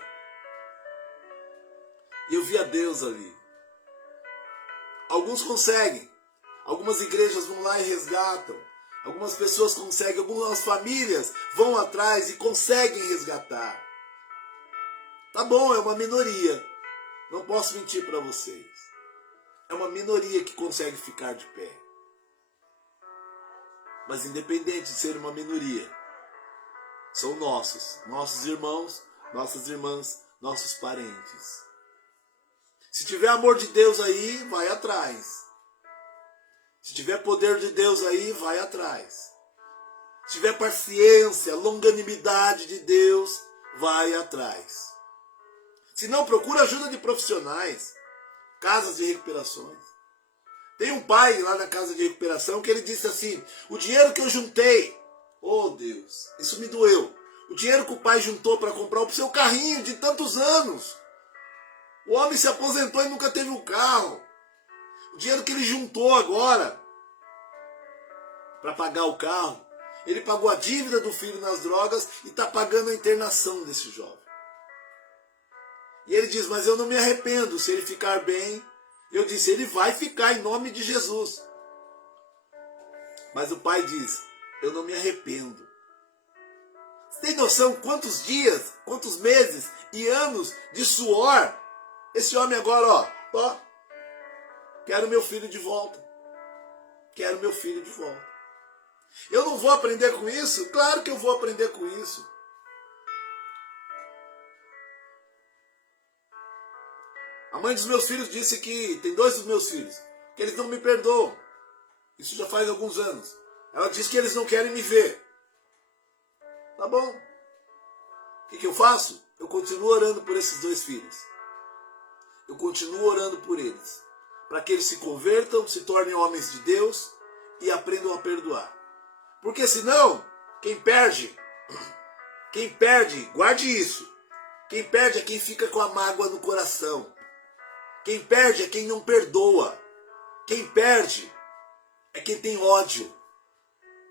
E eu via Deus ali. Alguns conseguem, Algumas igrejas vão lá e resgatam. Algumas pessoas conseguem, algumas famílias vão atrás e conseguem resgatar. Tá bom, é uma minoria. Não posso mentir para vocês. É uma minoria que consegue ficar de pé. Mas independente de ser uma minoria, são nossos irmãos, nossas irmãs, nossos parentes. Se tiver amor de Deus aí, vai atrás. Se tiver poder de Deus aí, vai atrás. Se tiver paciência, longanimidade de Deus, vai atrás. Se não, procura ajuda de profissionais, casas de recuperações. Tem um pai lá na casa de recuperação que ele disse assim, o dinheiro que eu juntei, oh Deus, isso me doeu. O dinheiro que o pai juntou para comprar o seu carrinho de tantos anos. O homem se aposentou e nunca teve um carro. O dinheiro que ele juntou agora para pagar o carro, ele pagou a dívida do filho nas drogas e está pagando a internação desse jovem. E ele diz, mas eu não me arrependo, se ele ficar bem. Eu disse, ele vai ficar em nome de Jesus. Mas o pai diz, eu não me arrependo. Você tem noção quantos dias, quantos meses e anos de suor esse homem agora, ó, quero meu filho de volta. Quero meu filho de volta. Eu não vou aprender com isso? Claro que eu vou aprender com isso. A mãe dos meus filhos disse que, tem 2 dos meus filhos, que eles não me perdoam. Isso já faz alguns anos. Ela disse que eles não querem me ver. Tá bom. O que eu faço? Eu continuo orando por esses 2 filhos. Eu continuo orando por eles. Para que eles se convertam, se tornem homens de Deus e aprendam a perdoar. Porque senão, quem perde, guarde isso. Quem perde é quem fica com a mágoa no coração. Quem perde é quem não perdoa. Quem perde é quem tem ódio.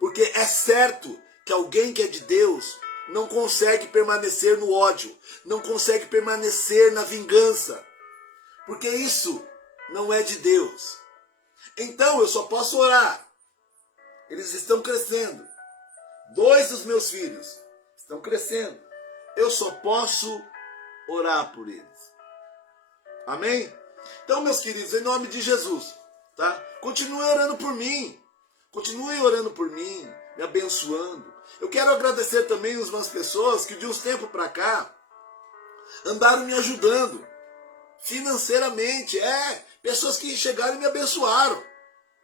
Porque é certo que alguém que é de Deus não consegue permanecer no ódio, não consegue permanecer na vingança. Porque isso não é de Deus. Então eu só posso orar. Eles estão crescendo. 2 dos meus filhos estão crescendo. Eu só posso orar por eles. Amém? Então, meus queridos, em nome de Jesus, tá? Continue orando por mim. Continue orando por mim, me abençoando. Eu quero agradecer também umas pessoas que de uns tempos para cá andaram me ajudando financeiramente. Pessoas que chegaram e me abençoaram,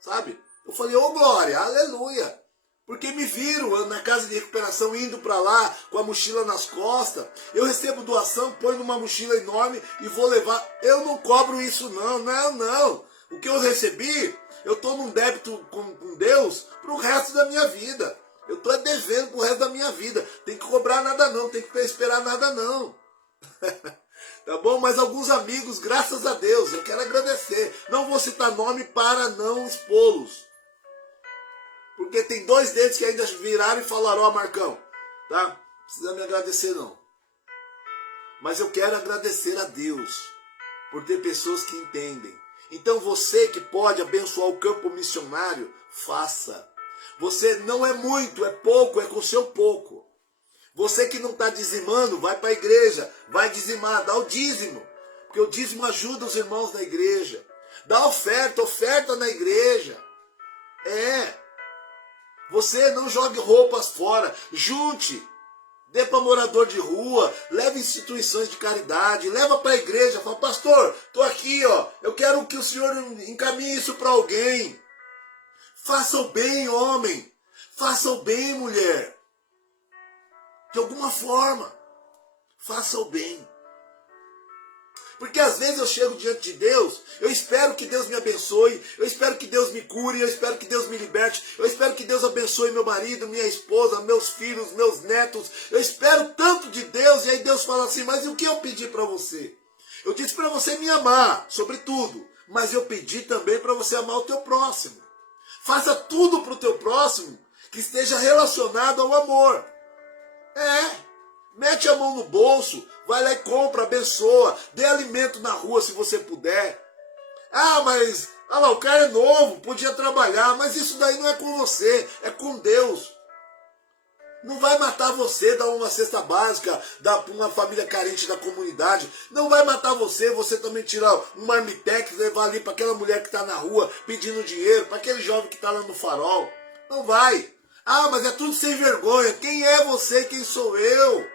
sabe? Eu falei, ô glória, aleluia. Porque me viram na casa de recuperação indo para lá com a mochila nas costas. Eu recebo doação, ponho numa mochila enorme e vou levar. Eu não cobro isso não. O que eu recebi, eu estou num débito com Deus para o resto da minha vida. Eu estou devendo para o resto da minha vida. Tem que cobrar nada não, tem que esperar nada não. Tá bom? Mas alguns amigos, graças a Deus, eu quero agradecer. Não vou citar nome para não expô-los. Porque tem 2 deles que ainda viraram e falaram, ó Marcão, tá? Não precisa me agradecer não. Mas eu quero agradecer a Deus por ter pessoas que entendem. Então você que pode abençoar o campo missionário, faça. Você não é muito, é pouco, é com o seu pouco. Você que não está dizimando, vai para a igreja, vai dizimar, dá o dízimo. Porque o dízimo ajuda os irmãos da igreja. Dá oferta na igreja. Você não jogue roupas fora, junte, dê para morador de rua, leve instituições de caridade, leva para a igreja, fala, pastor, estou aqui, eu quero que o senhor encaminhe isso para alguém. Faça o bem, homem, faça o bem, mulher. De alguma forma, faça o bem. Porque às vezes eu chego diante de Deus, eu espero que Deus me abençoe, eu espero que Deus me cure, eu espero que Deus me liberte, eu espero que Deus abençoe meu marido, minha esposa, meus filhos, meus netos. Eu espero tanto de Deus, e aí Deus fala assim, mas e o que eu pedi para você? Eu disse para você me amar, sobretudo, mas eu pedi também para você amar o teu próximo. Faça tudo para o teu próximo que esteja relacionado ao amor. Mete a mão no bolso, vai lá e compra, abençoa, dê alimento na rua se você puder. Ah, mas ah lá, o cara é novo, podia trabalhar, mas isso daí não é com você, é com Deus. Não vai matar você, dar uma cesta básica, dar para uma família carente da comunidade. Não vai matar você, você também tirar um marmitex, levar ali para aquela mulher que está na rua pedindo dinheiro, para aquele jovem que está lá no farol. Não vai. Ah, mas é tudo sem vergonha. Quem é você? Quem sou eu?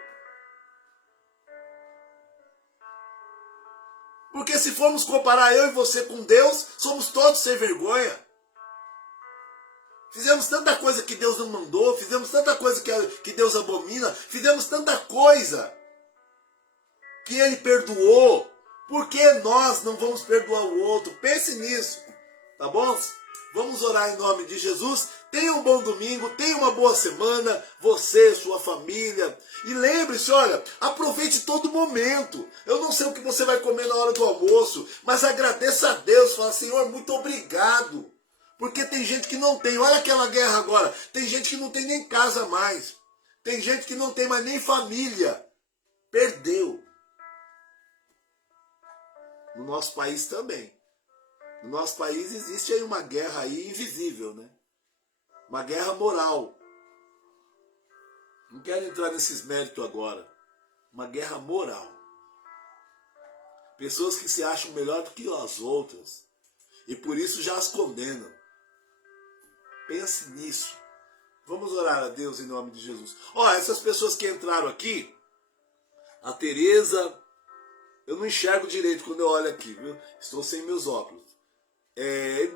Porque se formos comparar eu e você com Deus, somos todos sem vergonha. Fizemos tanta coisa que Deus não mandou, fizemos tanta coisa que Deus abomina, fizemos tanta coisa que Ele perdoou. Por que nós não vamos perdoar o outro? Pense nisso, tá bom? Vamos orar em nome de Jesus. Tenha um bom domingo, tenha uma boa semana, você, sua família. E lembre-se, olha, aproveite todo momento. Eu não sei o que você vai comer na hora do almoço, mas agradeça a Deus, fala, Senhor, muito obrigado. Porque tem gente que não tem, olha aquela guerra agora, tem gente que não tem nem casa mais, tem gente que não tem mais nem família, perdeu. No nosso país também. No nosso país existe aí uma guerra aí invisível, né? Uma guerra moral. Não quero entrar nesses méritos agora. Uma guerra moral. Pessoas que se acham melhor do que as outras e por isso já as condenam. Pense nisso. Vamos orar a Deus em nome de Jesus. Ó, essas pessoas que entraram aqui, a Tereza, eu não enxergo direito quando eu olho aqui, viu? Estou sem meus óculos.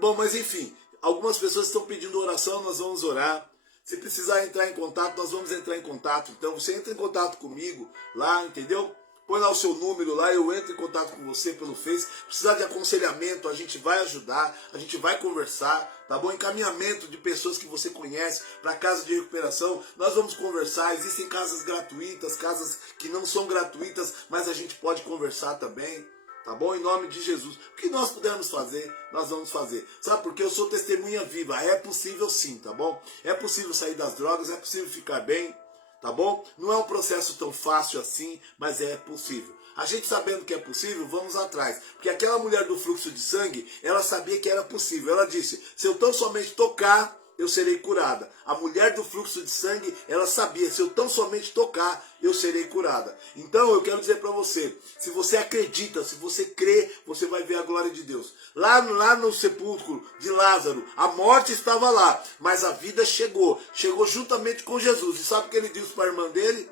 Bom, mas enfim, algumas pessoas estão pedindo oração, nós vamos orar. Se precisar entrar em contato, nós vamos entrar em contato. Então você entra em contato comigo lá, entendeu? Põe lá o seu número lá, eu entro em contato com você pelo Face. Precisar de aconselhamento, a gente vai ajudar, a gente vai conversar, tá bom? Encaminhamento de pessoas que você conhece para casa de recuperação, nós vamos conversar. Existem casas gratuitas, casas que não são gratuitas, mas a gente pode conversar também, tá bom? Em nome de Jesus. O que nós pudermos fazer, nós vamos fazer. Sabe, porque eu sou testemunha viva, é possível sim, tá bom? É possível sair das drogas, é possível ficar bem. Tá bom? Não é um processo tão fácil assim, mas é possível. A gente sabendo que é possível, vamos atrás. Porque aquela mulher do fluxo de sangue, ela sabia que era possível. Ela disse, se eu tão somente tocar, eu serei curada. A mulher do fluxo de sangue, ela sabia, se eu tão somente tocar, eu serei curada. Então eu quero dizer para você, se você acredita, se você crê, você vai ver a glória de Deus. Lá no sepulcro de Lázaro, a morte estava lá, mas a vida chegou juntamente com Jesus. E sabe o que ele disse para a irmã dele?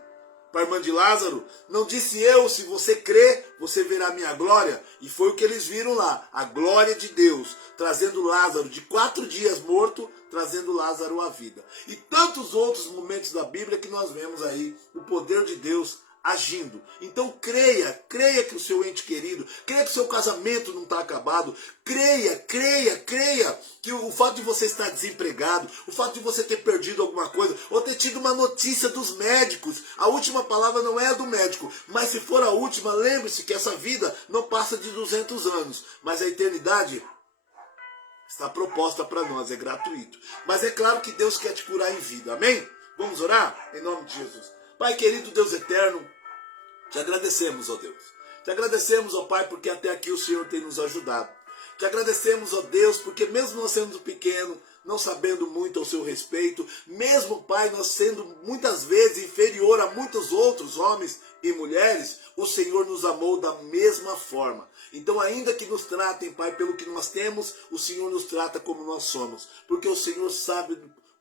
Para a irmã de Lázaro? Não disse eu, se você crê, você verá a minha glória. E foi o que eles viram lá, a glória de Deus, trazendo Lázaro de 4 dias morto, trazendo Lázaro à vida. E tantos outros momentos da Bíblia que nós vemos aí, o poder de Deus agindo. Então creia que o seu ente querido, creia que o seu casamento não está acabado, creia que o fato de você estar desempregado, o fato de você ter perdido alguma coisa, ou ter tido uma notícia dos médicos, a última palavra não é a do médico, mas se for a última, lembre-se que essa vida não passa de 200 anos, mas a eternidade está proposta para nós, é gratuito. Mas é claro que Deus quer te curar em vida, amém? Vamos orar? Em nome de Jesus. Pai querido, Deus eterno, te agradecemos, ó Deus. Te agradecemos, ó Pai, porque até aqui o Senhor tem nos ajudado. Te agradecemos, ó Deus, porque mesmo nós sendo pequenos, não sabendo muito ao seu respeito, mesmo, Pai, nós sendo muitas vezes inferior a muitos outros homens e mulheres, o Senhor nos amou da mesma forma. Então, ainda que nos tratem, Pai, pelo que nós temos, o Senhor nos trata como nós somos, porque o Senhor sabe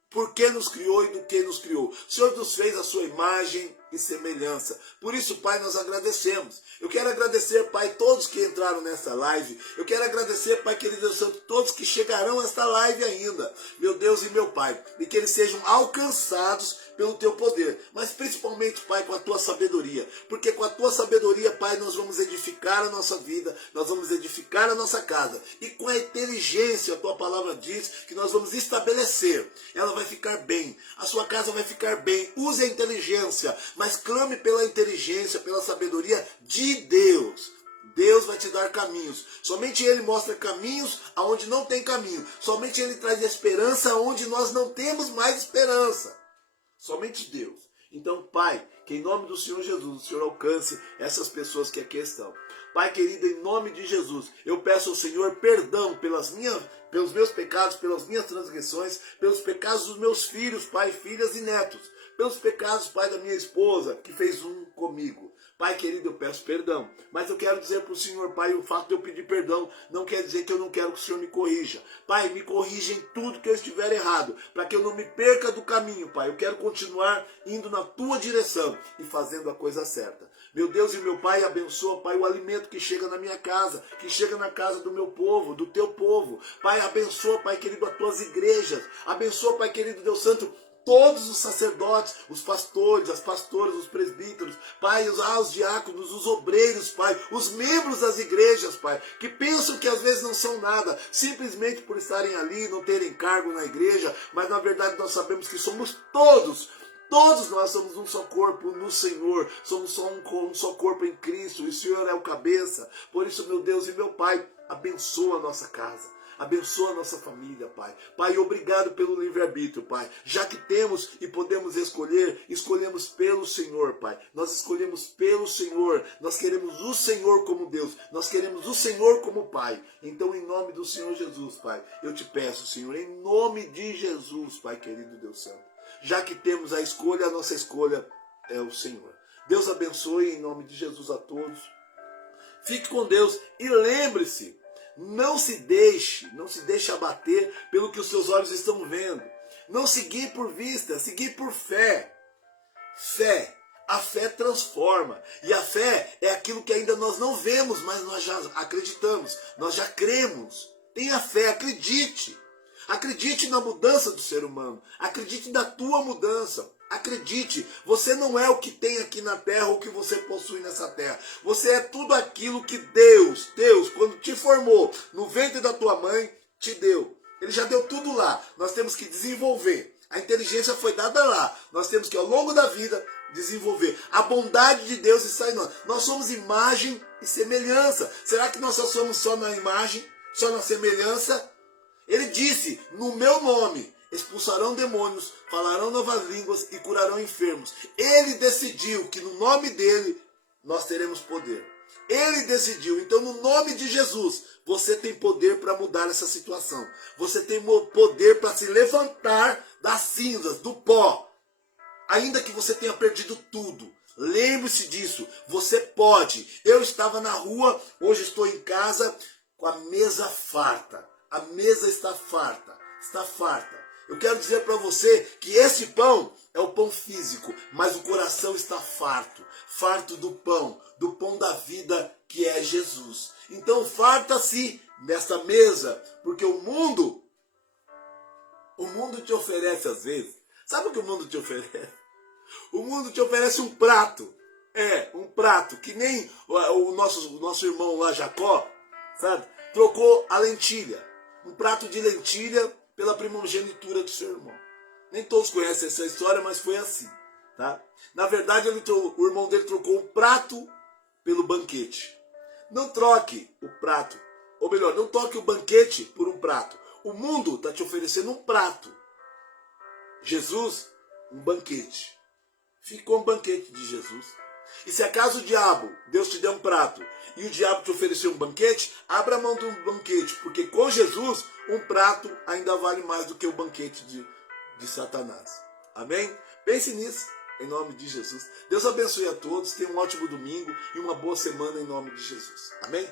por que nos criou e do que nos criou. O Senhor nos fez a sua imagem e semelhança. Por isso, Pai, nós agradecemos. Eu quero agradecer, Pai, todos que entraram nessa live. Eu quero agradecer, Pai querido Deus Santo, todos que chegarão a esta live ainda. Meu Deus e meu Pai. E que eles sejam alcançados pelo Teu poder. Mas principalmente, Pai, com a Tua sabedoria. Porque com a Tua sabedoria, Pai, nós vamos edificar a nossa vida. Nós vamos edificar a nossa casa. E com a inteligência, a Tua palavra diz que nós vamos estabelecer. Ela vai ficar bem. A sua casa vai ficar bem. Use a inteligência. Mas clame pela inteligência, pela sabedoria de Deus. Deus vai te dar caminhos. Somente Ele mostra caminhos aonde não tem caminho. Somente Ele traz esperança aonde nós não temos mais esperança. Somente Deus. Então, Pai, que em nome do Senhor Jesus, o Senhor alcance essas pessoas que aqui estão. Pai querido, em nome de Jesus, eu peço ao Senhor perdão pelos meus pecados, pelas minhas transgressões, pelos pecados dos meus filhos, Pai, filhas e netos, pelos pecados, Pai, da minha esposa, que fez um comigo. Pai querido, eu peço perdão, mas eu quero dizer para o Senhor, Pai, o fato de eu pedir perdão não quer dizer que eu não quero que o Senhor me corrija. Pai, me corrija em tudo que eu estiver errado, para que eu não me perca do caminho, Pai. Eu quero continuar indo na Tua direção e fazendo a coisa certa. Meu Deus e meu Pai, abençoa, Pai, o alimento que chega na minha casa, que chega na casa do meu povo, do Teu povo. Pai, abençoa, Pai querido, as Tuas igrejas. Abençoa, Pai querido, Deus Santo, todos os sacerdotes, os pastores, as pastoras, os presbíteros, Pai, os diáconos, os obreiros, Pai, os membros das igrejas, Pai, que pensam que às vezes não são nada, simplesmente por estarem ali, não terem cargo na igreja, mas na verdade nós sabemos que somos todos nós somos um só corpo no Senhor, somos só um só corpo em Cristo, e o Senhor é o cabeça. Por isso, meu Deus e meu Pai, abençoa a nossa casa. Abençoa a nossa família, Pai. Pai, obrigado pelo livre-arbítrio, Pai. Já que temos e podemos escolher, escolhemos pelo Senhor, Pai. Nós escolhemos pelo Senhor. Nós queremos o Senhor como Deus. Nós queremos o Senhor como Pai. Então, em nome do Senhor Jesus, Pai, eu te peço, Senhor, em nome de Jesus, Pai querido Deus Santo. Já que temos a escolha, a nossa escolha é o Senhor. Deus abençoe em nome de Jesus a todos. Fique com Deus e lembre-se, não se deixe abater pelo que os seus olhos estão vendo. Não seguir por vista, seguir por fé. Fé. A fé transforma. E a fé é aquilo que ainda nós não vemos, mas nós já acreditamos. Nós já cremos. Tenha fé, acredite. Acredite na mudança do ser humano. Acredite na tua mudança. Acredite, você não é o que tem aqui na terra ou o que você possui nessa terra. Você é tudo aquilo que Deus, quando te formou no ventre da tua mãe, te deu. Ele já deu tudo lá. Nós temos que desenvolver. A inteligência foi dada lá. Nós temos que, ao longo da vida, desenvolver. A bondade de Deus está em nós. Nós somos imagem e semelhança. Será que nós só somos só na imagem, só na semelhança? Ele disse, no meu nome, expulsarão demônios, falarão novas línguas e curarão enfermos. Ele decidiu que no nome dele nós teremos poder. Ele decidiu. Então, no nome de Jesus, você tem poder para mudar essa situação. Você tem poder para se levantar das cinzas, do pó. Ainda que você tenha perdido tudo. Lembre-se disso. Você pode. Eu estava na rua, hoje estou em casa com a mesa farta. A mesa está farta. Está farta. Eu quero dizer para você que esse pão é o pão físico, mas o coração está farto. Farto do pão da vida que é Jesus. Então farta-se nesta mesa, porque o mundo te oferece às vezes. Sabe o que o mundo te oferece? O mundo te oferece um prato. Um prato, que nem o nosso irmão lá, Jacó, sabe? Trocou a lentilha. Um prato de lentilha pela primogenitura do seu irmão. Nem todos conhecem essa história, mas foi assim. Tá? Na verdade, o irmão dele trocou o prato pelo banquete. Não troque o prato, ou melhor, não troque o banquete por um prato. O mundo está te oferecendo um prato. Jesus, um banquete. Fique com o banquete de Jesus. E se acaso o diabo, Deus te der um prato, e o diabo te oferecer um banquete, abra a mão do banquete, porque com Jesus, um prato ainda vale mais do que o banquete de Satanás. Amém? Pense nisso, em nome de Jesus. Deus abençoe a todos, tenham um ótimo domingo e uma boa semana em nome de Jesus. Amém?